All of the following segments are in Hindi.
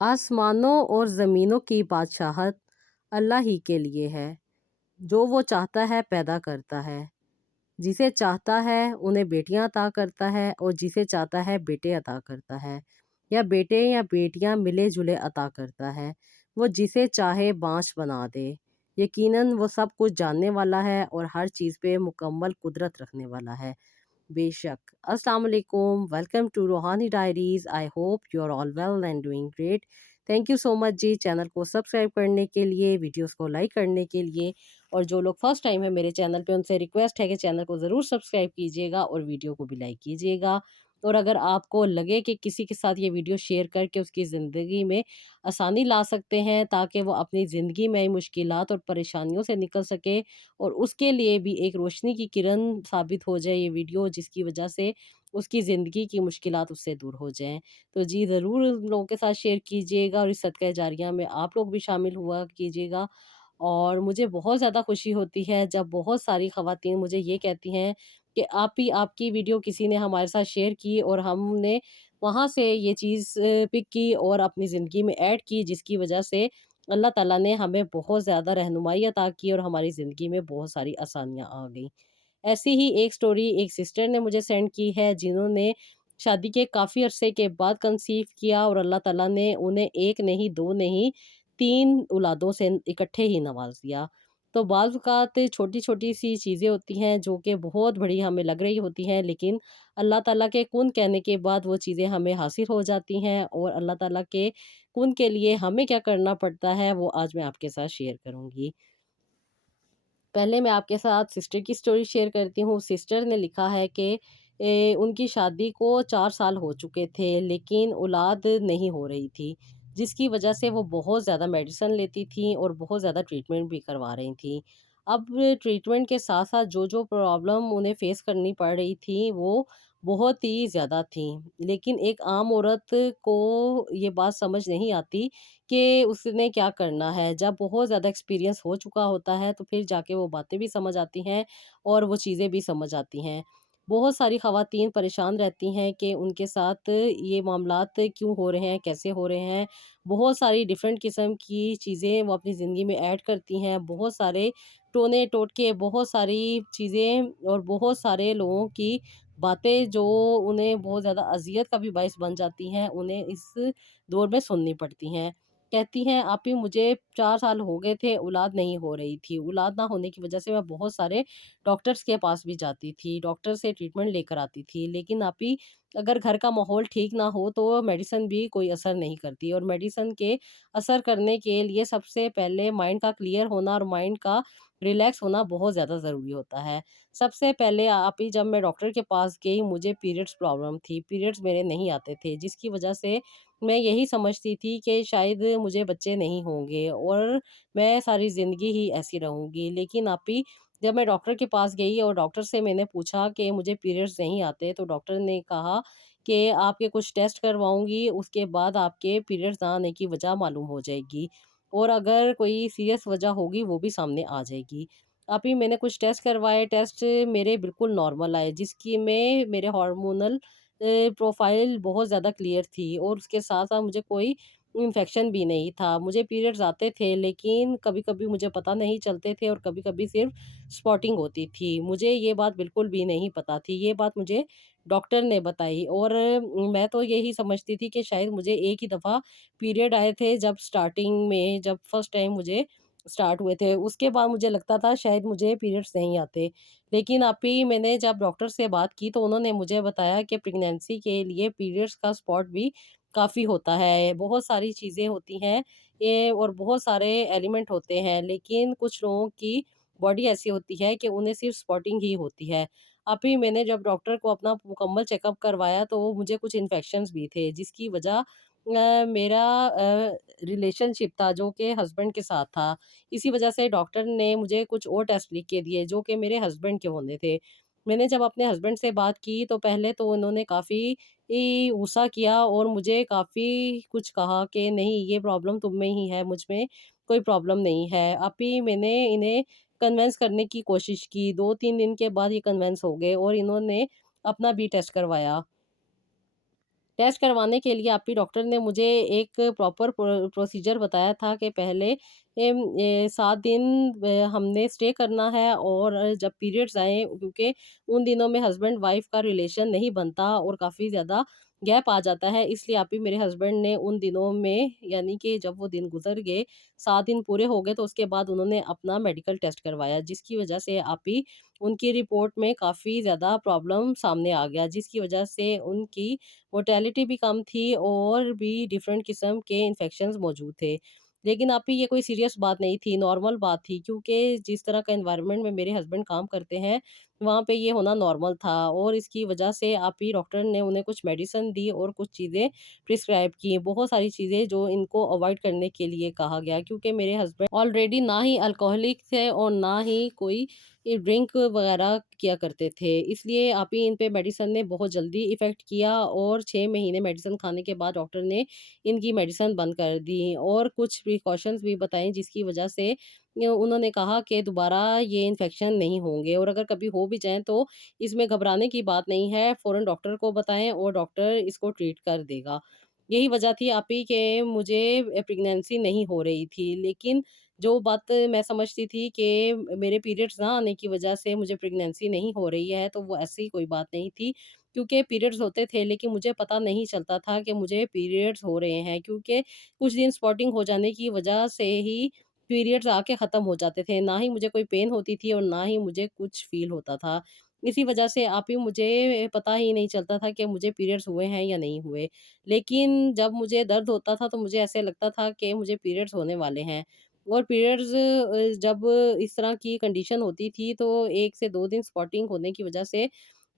आसमानों और ज़मीनों की बादशाहत अल्लाह ही के लिए है। जो वो चाहता है पैदा करता है। जिसे चाहता है उन्हें बेटियां अता करता है और जिसे चाहता है बेटे अता करता है, या बेटे या बेटियां मिले जुले अता करता है। वो जिसे चाहे बांस बना दे। यकीनन वो सब कुछ जानने वाला है और हर चीज़ पे मुकम्मल कुदरत रखने वाला है। बेशक। अस्सलाम वालेकुम, welcome to Ruhani diaries. I hope you are all well and doing great. Thank you so much जी, चैनल को सब्सक्राइब करने के लिए, वीडियोस को लाइक करने के लिए। और जो लोग फर्स्ट टाइम है मेरे चैनल पे, उनसे रिक्वेस्ट है कि चैनल को ज़रूर सब्सक्राइब कीजिएगा और वीडियो को भी लाइक कीजिएगा। और अगर आपको लगे कि किसी के साथ ये वीडियो शेयर करके उसकी ज़िंदगी में आसानी ला सकते हैं, ताकि वो अपनी ज़िंदगी में मुश्किलात और परेशानियों से निकल सके और उसके लिए भी एक रोशनी की किरण साबित हो जाए ये वीडियो, जिसकी वजह से उसकी ज़िंदगी की मुश्किलात उससे दूर हो जाएँ। तो जी ज़रूर उन लोगों के साथ शेयर कीजिएगा और इस सदका जारिया में आप लोग भी शामिल हुआ कीजिएगा। और मुझे बहुत ज़्यादा खुशी होती है जब बहुत सारी ख़वातीन मुझे ये कहती हैं कि आप ही आपकी वीडियो किसी ने हमारे साथ शेयर की और हमने वहाँ से ये चीज़ पिक की और अपनी ज़िंदगी में ऐड की, जिसकी वजह से अल्लाह ताला ने हमें बहुत ज़्यादा रहनुमाई अता की और हमारी ज़िंदगी में बहुत सारी आसानियाँ आ गई। ऐसी ही एक स्टोरी एक सिस्टर ने मुझे सेंड की है, जिन्होंने शादी के काफ़ी अरसे के बाद कंसीव किया और अल्लाह ताला ने उन्हें 1 नहीं 2 नहीं 3 औलादों से इकट्ठे ही नवाज़ दिया। तो बाज़ औक़ात छोटी-छोटी सी चीज़ें होती हैं जो कि बहुत बड़ी हमें लग रही होती हैं, लेकिन अल्लाह ताला के कुन कहने के बाद वो चीज़ें हमें हासिल हो जाती हैं। और अल्लाह ताला के कुन के लिए हमें क्या करना पड़ता है, वो आज मैं आपके साथ शेयर करूँगी। पहले मैं आपके साथ सिस्टर की स्टोरी शेयर करती हूँ। सिस्टर ने लिखा है कि उनकी शादी को 4 साल हो चुके थे, लेकिन औलाद नहीं हो रही थी, जिसकी वजह से वो बहुत ज़्यादा मेडिसिन लेती थीं और बहुत ज़्यादा ट्रीटमेंट भी करवा रही थीं। अब ट्रीटमेंट के साथ-साथ जो-जो प्रॉब्लम उन्हें फ़ेस करनी पड़ रही थी, वो बहुत ही ज़्यादा थी। लेकिन एक आम औरत को ये बात समझ नहीं आती कि उसने क्या करना है। जब बहुत ज़्यादा एक्सपीरियंस हो चुका होता है, तो फिर जाके वो बातें भी समझ आती हैं और वो चीज़ें भी समझ आती हैं। बहुत सारी ख़वातीन परेशान रहती हैं कि उनके साथ ये मामलात क्यों हो रहे हैं, कैसे हो रहे हैं। बहुत सारी डिफ़रेंट किस्म की चीज़ें वो अपनी ज़िंदगी में ऐड करती हैं। बहुत सारे टोने-टोटके, बहुत सारी चीज़ें और बहुत सारे लोगों की बातें जो उन्हें बहुत ज़्यादा अज़ियत का भी बाइस बन जाती हैं, उन्हें इस दौर में सुननी पड़ती हैं। कहती हैं, "आप ही मुझे 4 साल हो गए थे, औलाद नहीं हो रही थी। औलाद ना होने की वजह से मैं बहुत सारे डॉक्टर्स के पास भी जाती थी, डॉक्टर से ट्रीटमेंट लेकर आती थी। लेकिन आप ही अगर घर का माहौल ठीक ना हो, तो मेडिसिन भी कोई असर नहीं करती और मेडिसिन के असर करने के लिए सबसे पहले माइंड का क्लियर होना और माइंड का रिलैक्स होना बहुत ज़्यादा ज़रूरी होता है। सबसे पहले आप ही जब मैं डॉक्टर के पास गई, मुझे पीरियड्स प्रॉब्लम थी, पीरियड्स मेरे नहीं आते थे, जिसकी वजह से मैं यही समझती थी कि शायद मुझे बच्चे नहीं होंगे और मैं सारी ज़िंदगी ही ऐसी रहूँगी। लेकिन आप ही जब मैं डॉक्टर के पास गई और डॉक्टर से मैंने पूछा कि मुझे पीरियड्स नहीं आते, तो डॉक्टर ने कहा कि आपके कुछ टेस्ट करवाऊँगी, उसके बाद आपके पीरियड्स ना आने की वजह मालूम हो जाएगी और अगर कोई सीरियस वजह होगी, वो भी सामने आ जाएगी। अभी मैंने कुछ टेस्ट करवाए, टेस्ट मेरे बिल्कुल नॉर्मल आए, जिसकी में मेरे हार्मोनल प्रोफ़ाइल बहुत ज़्यादा क्लियर थी और उसके साथ-साथ मुझे कोई इन्फेक्शन भी नहीं था। मुझे पीरियड्स आते थे, लेकिन कभी-कभी मुझे पता नहीं चलते थे और कभी-कभी सिर्फ़ स्पॉटिंग होती थी। मुझे ये बात बिल्कुल भी नहीं पता थी, ये बात मुझे डॉक्टर ने बताई और मैं तो यही समझती थी कि शायद मुझे एक ही दफ़ा पीरियड आए थे, जब स्टार्टिंग में जब फर्स्ट टाइम मुझे स्टार्ट हुए थे। उसके बाद मुझे लगता था शायद मुझे पीरियड्स नहीं आते। लेकिन अभी मैंने जब डॉक्टर से बात की, तो उन्होंने मुझे बताया कि प्रेगनेंसी के लिए पीरियड्स का स्पॉट भी काफ़ी होता है। बहुत सारी चीज़ें होती हैं ये और बहुत सारे एलिमेंट होते हैं, लेकिन कुछ लोगों की बॉडी ऐसी होती है कि उन्हें सिर्फ़ स्पॉटिंग ही होती है। अभी मैंने जब डॉक्टर को अपना मुकम्मल चेकअप करवाया, तो मुझे कुछ इन्फेक्शंस भी थे, जिसकी वजह मेरा रिलेशनशिप था जो कि हस्बैंड के साथ था। इसी वजह से डॉक्टर ने मुझे कुछ और टेस्ट लिख के दिए जो कि मेरे हस्बैंड के होने थे। मैंने जब अपने हस्बैंड से बात की, तो पहले तो उन्होंने काफ़ी गुस्सा किया और मुझे काफ़ी कुछ कहा कि नहीं, ये प्रॉब्लम तुम में ही है, मुझ में कोई प्रॉब्लम नहीं है। अभी मैंने इन्हें कन्विंस करने की कोशिश की, 2-3 दिन के बाद ये कन्विंस हो गए और इन्होंने अपना भी टेस्ट करवाया। टेस्ट करवाने के लिए आपकी डॉक्टर ने मुझे एक प्रॉपर प्रोसीजर बताया था कि पहले 7 दिन हमने स्टे करना है, और जब पीरियड्स आए, क्योंकि उन दिनों में हस्बैंड वाइफ का रिलेशन नहीं बनता और काफ़ी ज़्यादा गैप आ जाता है, इसलिए आप ही मेरे हस्बैंड ने उन दिनों में, यानी कि जब वो दिन गुजर गए, 7 दिन पूरे हो गए, तो उसके बाद उन्होंने अपना मेडिकल टेस्ट करवाया, जिसकी वजह से आप ही उनकी रिपोर्ट में काफ़ी ज़्यादा प्रॉब्लम सामने आ गया, जिसकी वजह से उनकी मोर्टेलिटी भी कम थी और भी डिफरेंट किस्म के इन्फेक्शंस मौजूद थे। लेकिन आप ही ये कोई सीरियस बात नहीं थी, नॉर्मल बात थी, क्योंकि जिस तरह का एनवायरनमेंट में मेरे हस्बैंड काम करते हैं, वहाँ पे ये होना नॉर्मल था, और इसकी वजह से आप ही डॉक्टर ने उन्हें कुछ मेडिसिन दी और कुछ चीज़ें प्रिस्क्राइब की। बहुत सारी चीज़ें जो इनको अवॉइड करने के लिए कहा गया, क्योंकि मेरे हस्बैंड ऑलरेडी ना ही अल्कोहलिक थे और ना ही कोई ये ड्रिंक वगैरह किया करते थे। इसलिए आप ही इन पे मेडिसिन ने बहुत जल्दी इफ़ेक्ट किया, और 6 महीने मेडिसिन खाने के बाद डॉक्टर ने इनकी मेडिसिन बंद कर दी और कुछ प्रिकॉशंस भी बताई, जिसकी वजह से उन्होंने कहा कि दोबारा ये इन्फेक्शन नहीं होंगे, और अगर कभी हो भी जाएँ तो इसमें घबराने की बात नहीं है, फ़ौरन डॉक्टर को बताएँ और डॉक्टर इसको ट्रीट कर देगा। यही वजह थी आप ही कि मुझे प्रेग्नेंसी नहीं हो रही थी, लेकिन जो बात मैं समझती थी कि मेरे पीरियड्स ना आने की वजह से मुझे प्रेग्नेंसी नहीं हो रही है, तो वो ऐसी कोई बात नहीं थी। क्योंकि पीरियड्स होते थे, लेकिन मुझे पता नहीं चलता था कि मुझे पीरियड्स हो रहे हैं, क्योंकि कुछ दिन स्पॉटिंग हो जाने की वजह से ही पीरियड्स आके ख़त्म हो जाते थे। ना ही मुझे कोई पेन होती थी और ना ही मुझे कुछ फ़ील होता था। इसी वजह से आप ही मुझे पता ही नहीं चलता था कि मुझे पीरियड्स हुए हैं या नहीं हुए। लेकिन जब मुझे दर्द होता था, तो मुझे ऐसे लगता था कि मुझे पीरियड्स होने वाले हैं। और पीरियड्स जब इस तरह की कंडीशन होती थी, तो 1 से 2 दिन स्पॉटिंग होने की वजह से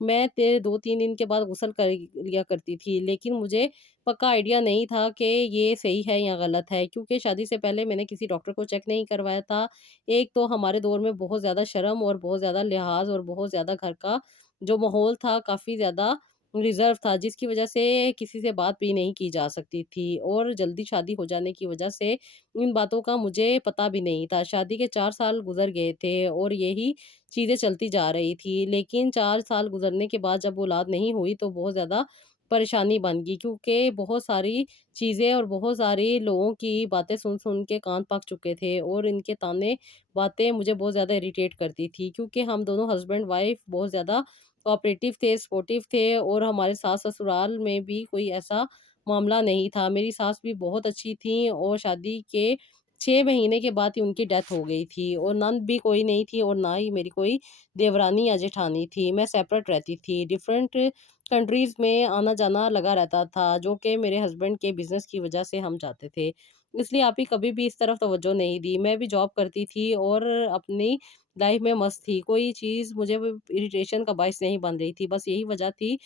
मैं ते 2-3 दिन के बाद गुस्ल कर लिया करती थी। लेकिन मुझे पक्का आइडिया नहीं था कि ये सही है या गलत है, क्योंकि शादी से पहले मैंने किसी डॉक्टर को चेक नहीं करवाया था। एक तो हमारे दौर में बहुत ज़्यादा शर्म और बहुत ज़्यादा लिहाज़ और बहुत ज़्यादा घर का जो माहौल था, काफ़ी ज़्यादा रिज़र्व था, जिसकी वजह से किसी से बात भी नहीं की जा सकती थी, और जल्दी शादी हो जाने की वजह से इन बातों का मुझे पता भी नहीं था। शादी के 4 साल गुज़र गए थे और यही चीज़ें चलती जा रही थी। लेकिन 4 साल गुज़रने के बाद जब औलाद नहीं हुई, तो बहुत ज़्यादा परेशानी बन गई, क्योंकि बहुत सारी चीज़ें और बहुत सारे लोगों की बातें सुन-सुन के कान पक चुके थे, और इनके ताने बातें मुझे बहुत ज़्यादा इरिटेट करती थी, क्योंकि हम दोनों हस्बैंड-वाइफ बहुत ज़्यादा कोऑपरेटिव थे, सपोर्टिव थे, और हमारे सास-ससुराल में भी कोई ऐसा मामला नहीं था। मेरी सास भी बहुत अच्छी थीं, और शादी के 6 महीने के बाद ही उनकी डेथ हो गई थी, और नंद भी कोई नहीं थी और ना ही मेरी कोई देवरानी या जेठानी थी। मैं सेपरेट रहती थी। डिफरेंट कंट्रीज़ में आना-जाना लगा रहता था, जो कि मेरे हस्बैंड के बिज़नेस की वज़ह से हम जाते थे। इसलिए आप ही कभी भी इस तरफ तवज्जो नहीं दी। मैं भी जॉब करती थी और अपनी लाइफ़ में मस्त थी। कोई चीज़ मुझे वो इरिटेशन का बायस नहीं बन रही थी। बस यही वजह थी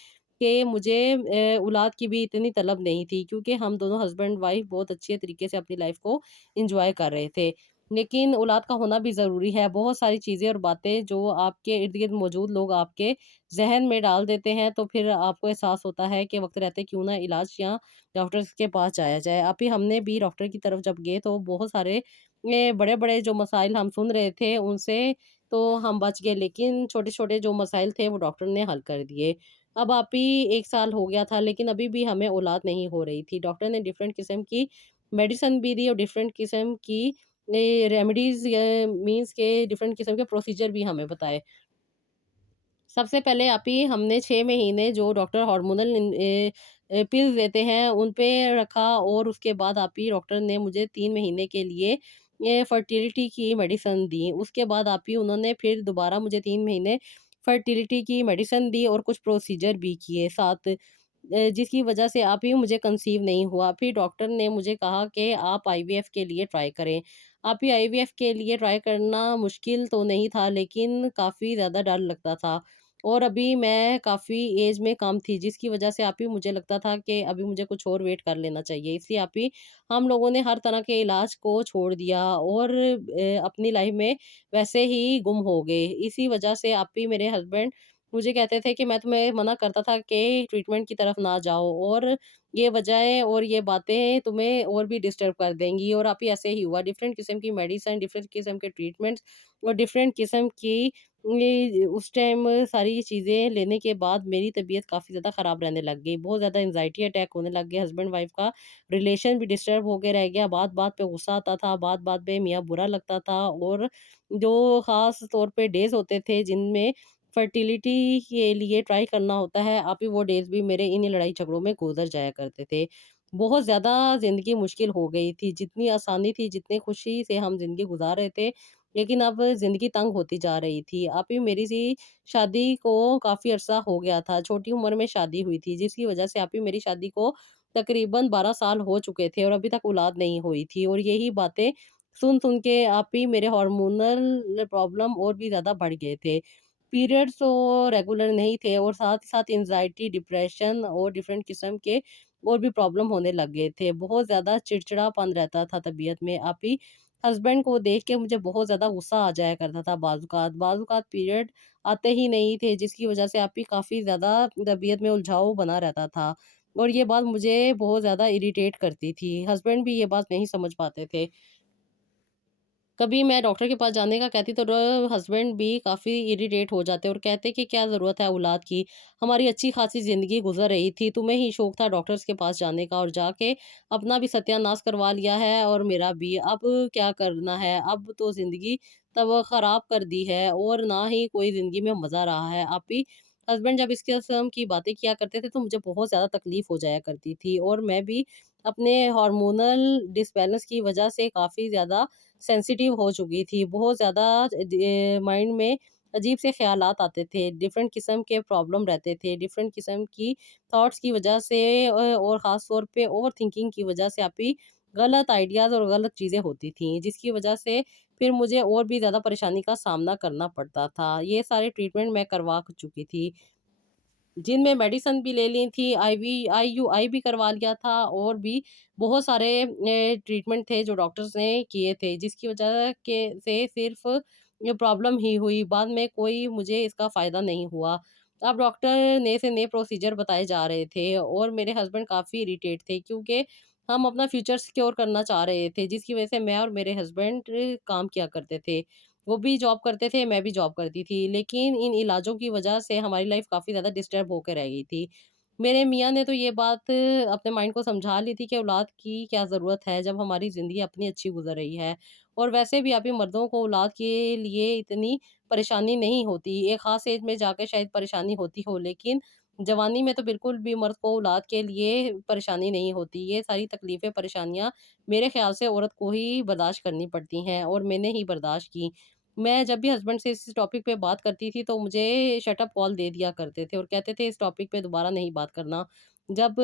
कि मुझे औलाद की भी इतनी तलब नहीं थी, क्योंकि हम दोनों हस्बैंड-वाइफ बहुत अच्छे तरीके से अपनी लाइफ़ को एन्जॉय कर रहे थे। लेकिन औलाद का होना भी ज़रूरी है। बहुत सारी चीज़ें और बातें जो आपके इर्द-गिर्द मौजूद लोग आपके ज़हन में डाल देते हैं, तो फिर आपको एहसास होता है कि वक़्त रहते क्यों ना इलाज या डॉक्टर्स के पास जाया जाए। आप ही हमने भी डॉक्टर की तरफ जब गए, तो बहुत सारे बड़े-बड़े जो मसाइल हम सुन रहे थे, उनसे तो हम बच गए, लेकिन छोटे-छोटे जो मसाइल थे, वो डॉक्टर ने हल कर दिए। अब आप ही 1 साल हो गया था, लेकिन अभी भी हमें औलाद नहीं हो रही थी। डॉक्टर ने डिफरेंट किस्म की मेडिसिन भी दी और डिफरेंट किस्म की रेमेडीज़ मीन्स के डिफरेंट किस्म के प्रोसीजर भी हमें बताए। सबसे पहले आप ही हमने 6 महीने जो डॉक्टर हार्मोनल पिल्स देते हैं, उन पे रखा, और उसके बाद आप ही डॉक्टर ने मुझे 3 महीने के लिए ये फर्टिलिटी की मेडिसिन दी। उसके बाद आप ही उन्होंने फिर दोबारा मुझे 3 महीने फर्टिलिटी की मेडिसिन दी और कुछ प्रोसीजर भी किए साथ। जिसकी वजह से आप ही मुझे कंसीव नहीं हुआ। फिर डॉक्टर ने मुझे कहा कि आप आईवीएफ के लिए ट्राई करें। आप ही आईवीएफ के लिए ट्राई करना मुश्किल तो नहीं था, लेकिन काफ़ी ज़्यादा डर लगता था, और अभी मैं काफ़ी एज में कम थी, जिसकी वजह से आप ही मुझे लगता था कि अभी मुझे कुछ और वेट कर लेना चाहिए। इसलिए आप ही हम लोगों ने हर तरह के इलाज को छोड़ दिया और अपनी लाइफ में वैसे ही गुम हो गए। इसी वजह से आप ही मेरे हस्बैंड मुझे कहते थे कि मैं तुम्हें मना करता था कि ट्रीटमेंट की तरफ ना जाओ, और ये वजहें और ये बातें तुम्हें और भी डिस्टर्ब कर देंगी, और आप ही ऐसे ही हुआ। डिफरेंट किस्म की मेडिसिन, डिफरेंट किस्म के ट्रीटमेंट्स और डिफरेंट किस्म की ये उस टाइम सारी चीज़ें लेने के बाद मेरी तबीयत काफ़ी ज़्यादा ख़राब रहने लग गई। बहुत ज़्यादा एंग्ज़ायटी अटैक होने लग गए, हस्बैंड-वाइफ का रिलेशन भी डिस्टर्ब होके रह गया। बात-बात पे गुस्सा आता था, बात-बात पे मियाँ बुरा लगता था, और जो ख़ास तौर पे डेज़ होते थे जिनमें फर्टिलिटी के लिए ट्राई करना होता है, आप ही वो डेज़ भी मेरे इन्हीं लड़ाई झगड़ों में गुज़र जाया करते थे। बहुत ज़्यादा ज़िंदगी मुश्किल हो गई थी, जितनी आसानी थी, जितनी खुशी से हम ज़िंदगी गुज़ार रहे थे, लेकिन अब ज़िंदगी तंग होती जा रही थी। अभी मेरी सी शादी को काफ़ी अरसा हो गया था, छोटी उम्र में शादी हुई थी, जिसकी वजह से अभी मेरी शादी को तकरीबन 12 साल हो चुके थे और अभी तक औलाद नहीं हुई थी, और यही बातें सुन-सुन के आप ही मेरे हार्मोनल प्रॉब्लम और भी ज़्यादा बढ़ गए थे। पीरियड्स तो रेगुलर नहीं थे, और साथ ही साथ एंग्ज़ायटी, डिप्रेशन और डिफरेंट किस्म के और भी प्रॉब्लम होने लग गए थे। बहुत ज़्यादा चिड़चिड़ापन रहता था तबीयत में। आप ही हस्बैंड को देख के मुझे बहुत ज़्यादा गुस्सा आ जाया करता था बाज़-औक़ात पीरियड आते ही नहीं थे, जिसकी वज़ह से आप ही काफ़ी ज़्यादा तबीयत में उलझाव बना रहता था, और ये बात मुझे बहुत ज़्यादा इरिटेट करती थी। हस्बैंड भी ये बात नहीं समझ पाते थे। कभी मैं डॉक्टर के पास जाने का कहती तो हस्बैंड भी काफ़ी इरिटेट हो जाते और कहते कि क्या ज़रूरत है औलाद की, हमारी अच्छी खासी ज़िंदगी गुजर रही थी, तुम्हें ही शौक था डॉक्टर्स के पास जाने का, और जाके अपना भी सत्यानाश करवा लिया है और मेरा भी। अब क्या करना है, अब तो ज़िंदगी तब ख़राब कर दी है, और ना ही कोई ज़िंदगी में मज़ा रहा है। आप ही हस्बैंड जब इस किस्म की बातें किया करते थे तो मुझे बहुत ज़्यादा तकलीफ़ हो जाया करती थी, और मैं भी अपने हार्मोनल डिसबैलेंस की वजह से काफ़ी ज़्यादा सेंसिटिव हो चुकी थी। बहुत ज़्यादा माइंड में अजीब से ख़्यालात आते थे, डिफ़रेंट किस्म के प्रॉब्लम रहते थे, डिफ़रेंट किस्म की थॉट्स की वजह से, और ख़ास तौर पे ओवरथिंकिंग की वजह से आप ही गलत आइडियाज़ और गलत चीज़ें होती थीं, जिसकी वजह से फिर मुझे और भी ज़्यादा परेशानी का सामना करना पड़ता था। ये सारे ट्रीटमेंट मैं करवा चुकी थी। जिनमें मेडिसिन भी ले ली थी, आईयूआई भी करवा लिया था, और भी बहुत सारे ट्रीटमेंट थे जो डॉक्टर्स ने किए थे, जिसकी वजह के से सिर्फ़ ये प्रॉब्लम ही हुई, बाद में कोई मुझे इसका फ़ायदा नहीं हुआ। अब डॉक्टर नए से नए प्रोसीजर बताए जा रहे थे, और मेरे हस्बैंड काफ़ी इरिटेट थे, क्योंकि हम अपना फ्यूचर सिक्योर करना चाह रहे थे, जिसकी वजह से मैं और मेरे हस्बैंड काम किया करते थे। वो भी जॉब करते थे, मैं भी जॉब करती थी। लेकिन इन इलाजों की वजह से हमारी लाइफ़ काफ़ी ज़्यादा डिस्टर्ब होके रह गई थी। मेरे मियाँ ने तो ये बात अपने माइंड को समझा ली थी कि औलाद की क्या ज़रूरत है, जब हमारी ज़िंदगी अपनी अच्छी गुज़र रही है। और वैसे भी अभी मर्दों को औलाद के लिए इतनी परेशानी नहीं होती। एक ख़ास एज में जाके शायद परेशानी होती हो, लेकिन जवानी में तो बिल्कुल भी मर्द को औलाद के लिए परेशानी नहीं होती। ये सारी तकलीफ़ें, परेशानियाँ मेरे ख़्याल से औरत को ही बर्दाश्त करनी पड़ती हैं, और मैंने ही बर्दाश्त की। मैं जब भी हस्बैंड से इस टॉपिक पे बात करती थी तो मुझे शट अप कॉल दे दिया करते थे, और कहते थे इस टॉपिक पे दोबारा नहीं बात करना। जब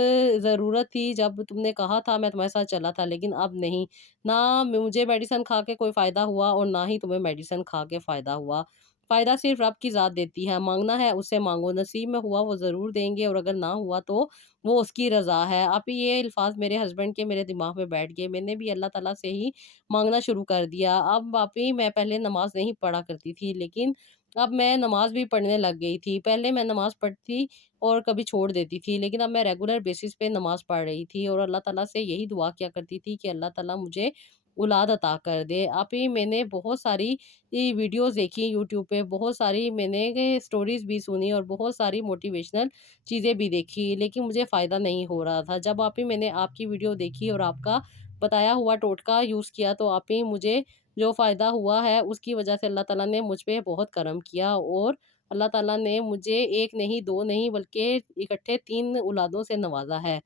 ज़रूरत थी, जब तुमने कहा था मैं तुम्हारे साथ चला था, लेकिन अब नहीं। ना मुझे मेडिसिन खा के कोई फ़ायदा हुआ, और ना ही तुम्हें मेडिसिन खा के फ़ायदा हुआ। फ़ायदा सिर्फ़ रब की ज़ात देती है, माँगना है उससे माँगो, नसीब में हुआ वो ज़रूर देंगे, और अगर ना हुआ तो वो उसकी रज़ा है। अब ये अल्फ़ाज़ मेरे हस्बैंड के मेरे दिमाग में बैठ गए। मैंने भी अल्लाह ताला से ही माँगना शुरू कर दिया। अब वाक़ई मैं पहले नमाज़ नहीं पढ़ा करती थी, लेकिन अब मैं नमाज़ भी पढ़ने लग गई थी। पहले मैं नमाज़ पढ़ती और कभी छोड़ देती थी, लेकिन अब मैं रेगुलर बेसिस पे नमाज़ पढ़ रही थी, और अल्लाह ताला से यही दुआ किया करती थी कि अल्लाह ताला मुझे औलाद अता कर दे। आप ही मैंने बहुत सारी वीडियोज़ देखी यूट्यूब पे, बहुत सारी मैंने स्टोरीज़ भी सुनी, और बहुत सारी मोटिवेशनल चीज़ें भी देखी, लेकिन मुझे फ़ायदा नहीं हो रहा था। जब आप ही मैंने आपकी वीडियो देखी और आपका बताया हुआ टोटका यूज़ किया, तो आप ही मुझे जो फ़ायदा हुआ है उसकी वज़ह से अल्लाह ताला ने मुझ पे बहुत करम किया, और अल्लाह ताला ने मुझे 1 नहीं 2 नहीं बल्कि इकट्ठे 3 औलादों से नवाज़ा है।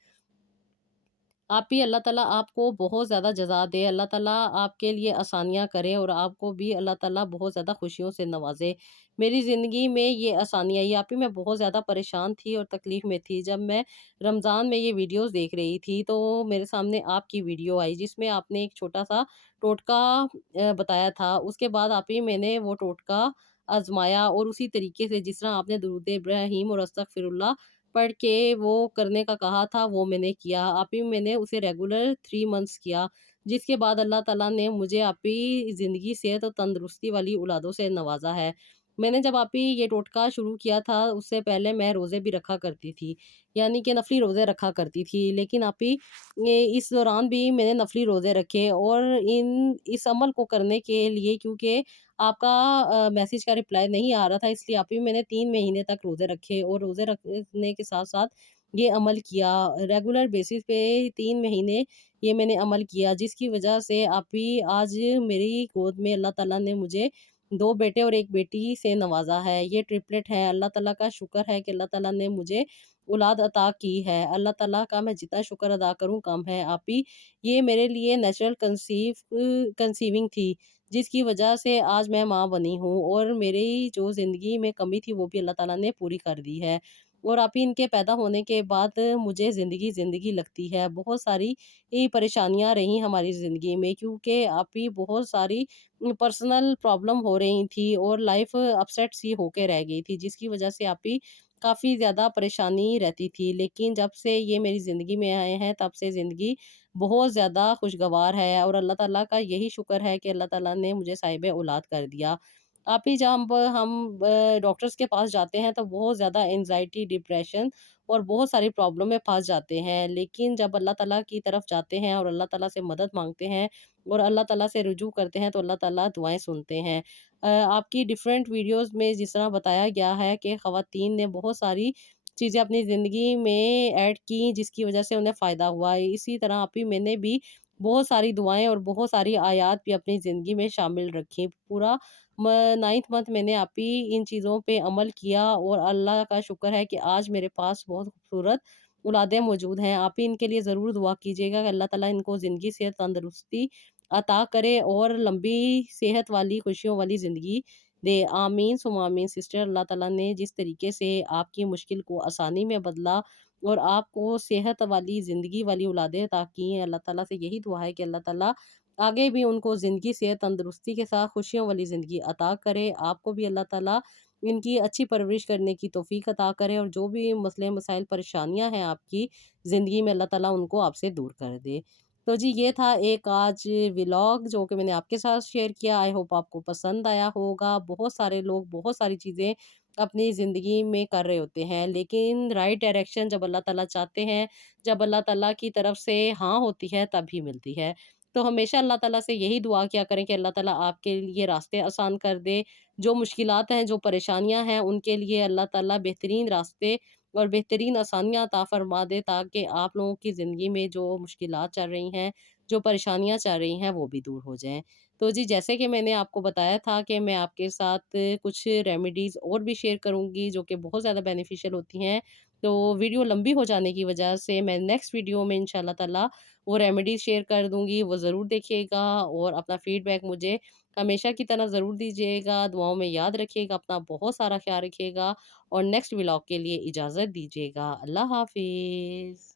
आप भी अल्लाह ताला आपको बहुत ज़्यादा जज़ा दे, अल्लाह ताला आपके लिए आसानियाँ करे, और आपको भी अल्लाह ताला बहुत ज़्यादा खुशियों से नवाज़े। मेरी ज़िंदगी में ये आसानी आई, आप ही मैं बहुत ज़्यादा परेशान थी और तकलीफ़ में थी। जब मैं रमज़ान में ये वीडियोज़ देख रही थी, तो मेरे सामने आपकी वीडियो आई, जिसमें आपने एक छोटा-सा टोटका बताया था। उसके बाद आप ही मैंने वो टोटका आज़माया, और उसी तरीके से जिस तरह आपने दुरूद इब्राहीम और अस्तगफिरुल्लाह पढ़ के वो करने का कहा था, वो मैंने किया। आप ही मैंने उसे रेगुलर 3 मंथ्स किया, जिसके बाद अल्लाह ताला ने मुझे आप ही ज़िंदगी, सेहत और तंदुरुस्ती वाली औलादों से नवाज़ा है। मैंने जब आप ही ये टोटका शुरू किया था, उससे पहले मैं रोज़े भी रखा करती थी, यानी कि नफ़ली रोज़े रखा करती थी। लेकिन आप ही ये इस दौरान भी मैंने नफ़ली रोज़े रखे, और इस अमल को करने के लिए, क्योंकि आपका मैसेज का रिप्लाई नहीं आ रहा था, इसलिए आप ही मैंने 3 महीने तक रोज़े रखे और रोज़े रखने के साथ-साथ ये अमल किया। रेगुलर बेसिस पे 3 महीने ये मैंने अमल किया, जिसकी वजह से आप ही आज मेरी गोद में अल्लाह ताला ने मुझे 2 बेटे और 1 बेटी से नवाज़ा है। ये ट्रिपलेट हैं, अल्लाह ताला का शुक्र है कि अल्लाह ताला ने मुझे औलाद अता की है। अल्लाह ताला का मैं जितना शुक्र अदा करूँ कम है। आप ही ये मेरे लिए नेचुरल कंसीविंग थी, जिसकी वजह से आज मैं माँ बनी हूँ और मेरी जो ज़िंदगी में कमी थी वो भी अल्लाह ताला ने पूरी कर दी है। और आप ही इनके पैदा होने के बाद मुझे ज़िंदगी ज़िंदगी लगती है। बहुत सारी परेशानियाँ रहीं हमारी ज़िंदगी में, क्योंकि आप ही बहुत सारी पर्सनल प्रॉब्लम हो रही थी और लाइफ़ अपसेट सी होके रह गई थी, जिसकी वजह से आप ही काफ़ी ज़्यादा परेशानी रहती थी। लेकिन जब से ये मेरी ज़िंदगी में आए हैं, तब से ज़िंदगी बहुत ज़्यादा खुशगवार है और अल्लाह ताला का यही शुक्र है कि अल्लाह ताला ने मुझे साहिब औलाद कर दिया। आप ही जब हम डॉक्टर्स के पास जाते हैं तो बहुत ज़्यादा एंग्ज़ायटी, डिप्रेशन और बहुत सारी प्रॉब्लम में फँस जाते हैं। लेकिन जब अल्लाह ताला की तरफ जाते हैं और अल्लाह ताला से मदद माँगते हैं और अल्लाह ताला से रुजू करते हैं, तो अल्लाह ताला दुआएँ सुनते हैं। आपकी डिफरेंट वीडियोज़ में जिस तरह बताया गया है कि ख़वातीन ने बहुत सारी चीज़ें अपनी ज़िंदगी में ऐड की, जिसकी वज़ह से उन्हें फ़ायदा हुआ। इसी तरह आप ही मैंने भी बहुत सारी दुआएँ और बहुत सारी आयत भी अपनी ज़िंदगी में शामिल रखी। पूरा 9th मंथ मैंने आप ही इन चीज़ों पे अमल किया और अल्लाह का शुक्र है कि आज मेरे पास बहुत खूबसूरत औलादें मौजूद हैं। आप ही इनके लिए ज़रूर दुआ कीजिएगा कि अल्लाह ताला इनको ज़िंदगी, सेहत, तंदुरुस्ती अता करे और लंबी सेहत वाली, खुशियों वाली ज़िंदगी दे। आमीन सुम्मा आमीन। सिस्टर, अल्लाह ताला ने जिस तरीके से आपकी मुश्किल को आसानी में बदला और आपको सेहत वाली, ज़िंदगी वाली औलादें अता की हैं, अल्लाह ताला से यही दुआ है कि अल्लाह ताला आगे भी उनको ज़िंदगी, सेहत, तंदुरुस्ती के साथ खुशियों वाली ज़िंदगी अता करे। आपको भी अल्लाह ताला इनकी अच्छी परवरिश करने की तौफ़ीक अता करे और जो भी मसले, मसाइल, परेशानियाँ हैं आपकी ज़िंदगी में, अल्लाह ताला उनको आपसे दूर कर दे। तो जी, ये था एक आज व्लॉग जो कि मैंने आपके साथ शेयर किया। आई होप आपको पसंद आया होगा। बहुत सारे लोग बहुत सारी चीज़ें अपनी ज़िंदगी में कर रहे होते हैं, लेकिन राइट डायरेक्शन जब अल्लाह ताला चाहते हैं, जब अल्लाह ताला की तरफ से हाँ होती है, तभी मिलती है। तो हमेशा अल्लाह ताला से यही दुआ किया करें कि अल्लाह ताला आपके लिए रास्ते आसान कर दे। जो मुश्किलात हैं, जो परेशानियाँ हैं, उनके लिए अल्लाह ताला बेहतरीन रास्ते और बेहतरीन आसानियाँ अता फ़रमा दे, ताकि आप लोगों की ज़िंदगी में जो मुश्किलात चल रही हैं, जो परेशानियाँ चल रही हैं, वो भी दूर हो जाएँ। तो जी, जैसे कि मैंने आपको बताया था कि मैं आपके साथ कुछ रेमेडीज़ और भी शेयर करूँगी, जो कि बहुत ज़्यादा बेनिफिशियल होती हैं। तो वीडियो लंबी हो जाने की वजह से मैं नेक्स्ट वीडियो में इंशाल्लाह ताला वो रेमेडीज़ शेयर कर दूँगी, वो ज़रूर देखिएगा और अपना फ़ीडबैक मुझे हमेशा की तरह ज़रूर दीजिएगा। दुआओं में याद रखिएगा, अपना बहुत सारा ख़्याल रखिएगा और नेक्स्ट व्लॉग के लिए इजाज़त दीजिएगा। अल्लाह हाफ़िज़।